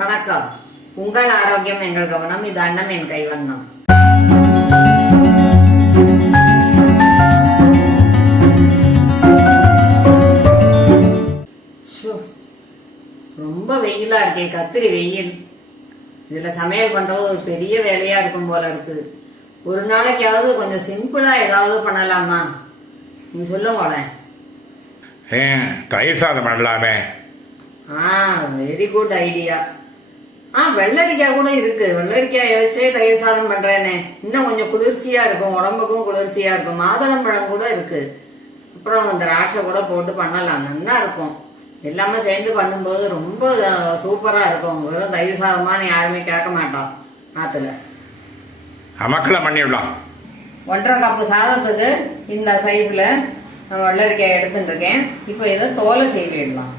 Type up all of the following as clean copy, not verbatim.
வணக்கம். உங்கள் ஆரோக்கியம் எங்கள் கவனம். இது அன்னம் என் கைவண்ணம். ரொம்ப வெயிலா இருக்கே, கத்திரி வெயில். இதுல சமையல் பண்றது ஒரு பெரிய வேலையா இருக்கும் போல இருக்கு. ஒரு நாளைக்காவது கொஞ்சம் சிம்பிளா ஏதாவது பண்ணலாமா? நீ சொல்லுங்க. தயிர் சாதம் பண்ணலாமே. Very good idea. வெள்ளரிக்காய் கூட இருக்கு. வெள்ளரிக்காய் வச்சே தயிர் சாதம் பண்றேனே. இன்னும் கொஞ்சம் குளிர்ச்சியா இருக்கும், உடம்புக்கும் குளிர்ச்சியா இருக்கும். மாதுளம்பழம் கூட இருக்கு. அப்புறம் திராட்சை கூட போட்டு பண்ணலாம், நல்லா இருக்கும். எல்லாமே சேர்ந்து பண்ணும்போது ரொம்ப சூப்பரா இருக்கும். வெறும் தயிர் சாதமான்னு யாருமே கேட்க மாட்டோம் ஆத்துல. மக்களை பண்ணிவிடலாம். 1.5 கப்பு சாதத்துக்கு இந்த சைஸ்ல வெள்ளரிக்காய் எடுத்துட்டு இருக்கேன். இப்போ இதை தோலை செய்விடலாம்.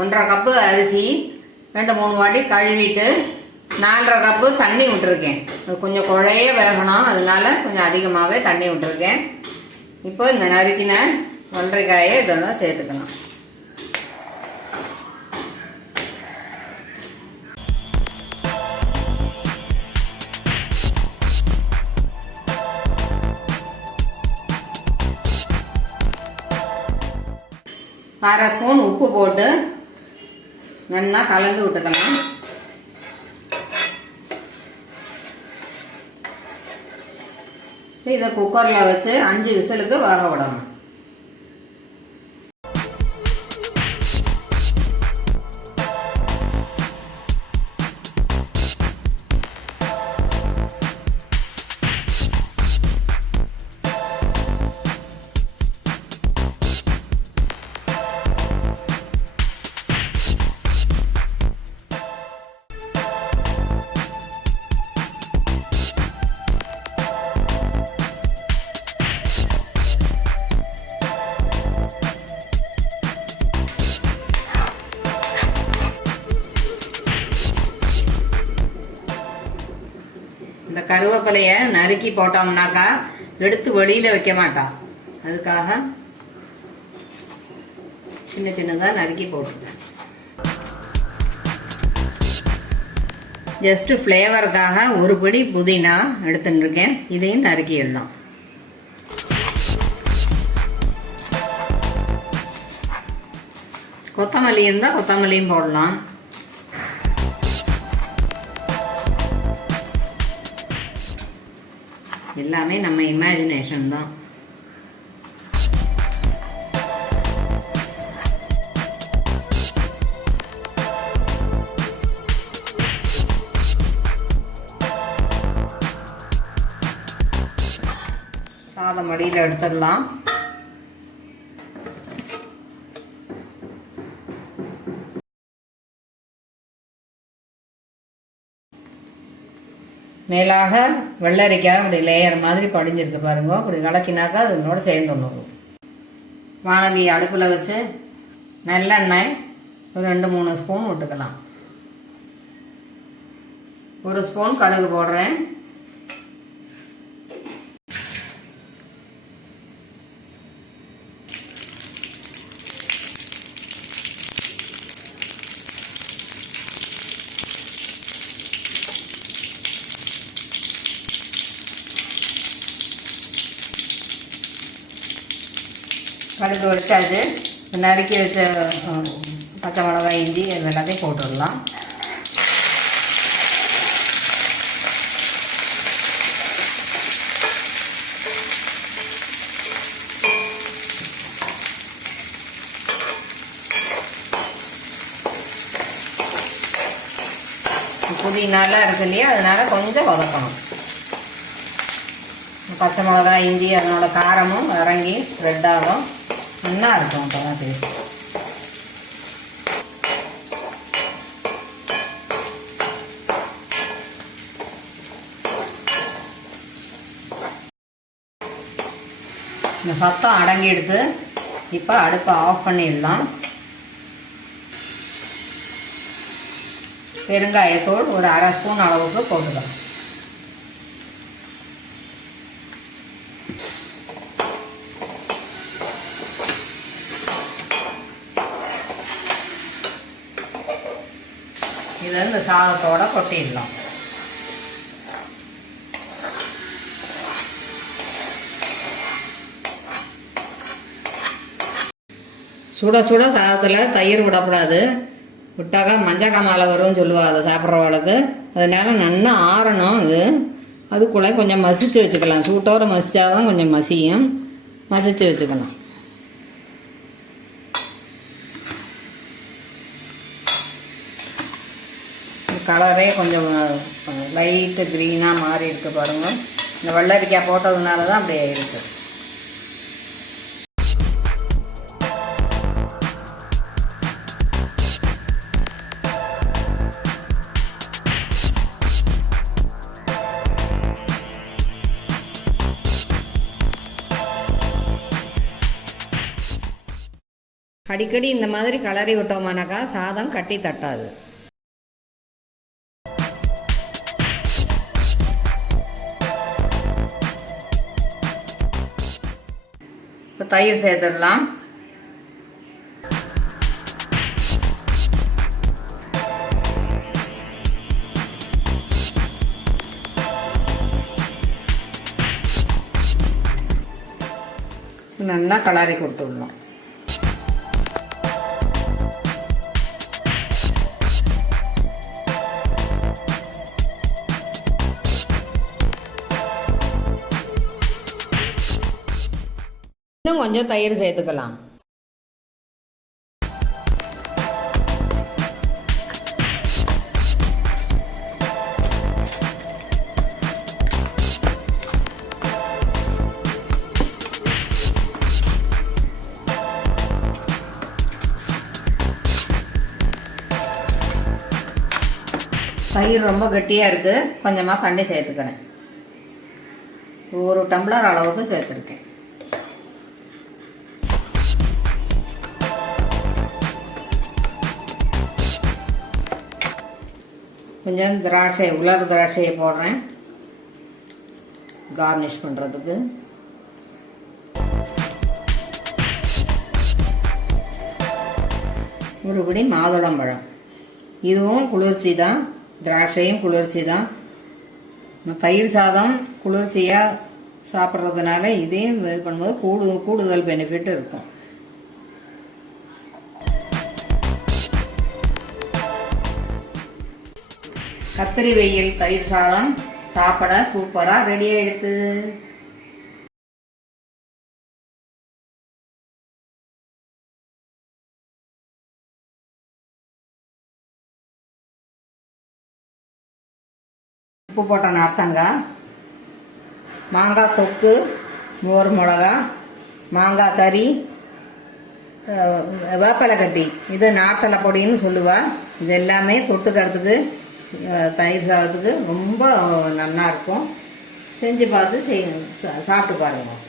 ஒன்றரை கப்பு அரிசி 2-3 வாட்டி கழுவிட்டு 4.5 கப்பு தண்ணி விட்டுருக்கேன். கொஞ்சம் குழைய வேகணும், அதனால கொஞ்சம் அதிகமாகவே தண்ணி விட்டுருக்கேன். இப்போ இந்த நறுக்கின வெள்ளரிக்காயை இதெல்லாம் சேர்த்துக்கலாம். அரை ஸ்பூன் உப்பு போட்டு நல்லா கலந்து விட்டுக்கலாம். இதை குக்கர்ல வச்சு 5 விசிலுக்கு வேக விடணும். இந்த கருவேப்பிலைய நறுக்கி போட்டோம்னாக்கா எடுத்து வெளியில வைக்க மாட்டோம். அதுக்காக சின்ன சின்னதா நறுக்கி போட்டுருக்கேன். ஜஸ்ட் ஃப்ளேவருக்காக ஒரு பிடி புதினா எடுத்துட்டு இருக்கேன். இதையும் நறுக்கிடலாம். கொத்தமல்லி இருந்தால் கொத்தமல்லியும் போடலாம். எல்லாமே நம்ம இமேஜினேஷன் தான். சாதம் அடியில் எடுத்துடலாம். மேலாக வெள்ளரிக்காய் அப்படி லேயர் மாதிரி படிஞ்சிருக்கு பாருங்க. அப்படி கலக்கினாக்கா அதனோட சேர்ந்து ஒன்று. வானதி அடுப்பில் வச்சு நல்லெண்ணெய் ஒரு 2-3 ஸ்பூன் விட்டுக்கலாம். 1 ஸ்பூன் கடுகு போடுறேன். அடுப்பு வச்சாச்சு. நறுக்கி வச்ச பச்சை மிளகாய், இஞ்சி இது எல்லாத்தையும் போட்டுடலாம். புதினாலாம் இருக்கு இல்லையா, அதனால கொஞ்சம் வதக்கணும். பச்சை மிளகாய், இஞ்சி அதனோட காரமும் இறங்கி ரெட்டாகும், நல்லா இருக்கும். அப்போ தான் டேஸ்ட். இந்த சத்தம் அடங்கி எடுத்து இப்போ அடுப்பை ஆஃப் பண்ணிடலாம். பெருங்காயத்தூள் ஒரு அரை ஸ்பூன் அளவுக்கு போட்டுக்கலாம். இதை இந்த சாதத்தோட கொட்டிடலாம். சுட சுட சாதத்தில் தயிர் விடக்கூடாது. விட்டாக்கா மஞ்சள் காமாலை வரும்னு சொல்லுவாள் அதை சாப்பிட்றவளுக்கு. அதனால நல்லா ஆறணும். அதுக்குள்ளே கொஞ்சம் மசிச்சு வச்சுக்கலாம். சூட்டோடு மசிச்சாதான் கொஞ்சம் மசியும். மசிச்சு வச்சுக்கலாம். கலரே கொஞ்சம் லைட்டு க்ரீனாக மாறி இருக்கு பாருங்க. இந்த வெள்ளரிக்காய் போட்டதுனால தான் அப்படியே இருக்கு. அடிக்கடி இந்த மாதிரி கலரி விட்டோமானாக்கா சாதம் கட்டி தட்டாது. இப்போ தயிர் சேர்த்துடலாம். நல்லா கலரி கொடுத்துடலாம். இன்னும் கொஞ்சம் தயிர் சேர்த்துக்கலாம். தயிர் ரொம்ப கெட்டியாக இருக்குது. கொஞ்சமாக தண்ணி சேர்த்துக்கிறேன். ஒரு டம்ளர் அளவுக்கு சேர்த்துருக்கேன். கொஞ்சம் திராட்சை, உலர் திராட்சையை போடுறேன் கார்னிஷ் பண்ணுறதுக்கு. ஒருபடி மாதுளம்பழம், இதுவும் குளிர்ச்சி தான். திராட்சையும் குளிர்ச்சி தான். தயிர் சாதம் குளிர்ச்சியாக சாப்பிட்றதுனால இதையும் இது பண்ணும்போது கூடுதல் பெனிஃபிட் இருக்கும். கத்திரி வெயில் தயிர் சாதம் சாப்பிட சூப்பராக ரெடி ஆயிடுது. உப்பு போட்ட நார்த்தங்காய், மாங்காய் தொக்கு, மோர் மிளகா, மாங்காய் கறி, வேப்பலை கட்டி, இது நார்த்தலை பொடின்னு சொல்லுவா. இது எல்லாமே தொட்டுக்கிறதுக்கு தயிர் சாதத்துக்கு ரொம்ப நல்லா இருக்கும். செஞ்சு பார்த்து சாப்பிட்டு பாருங்கள்.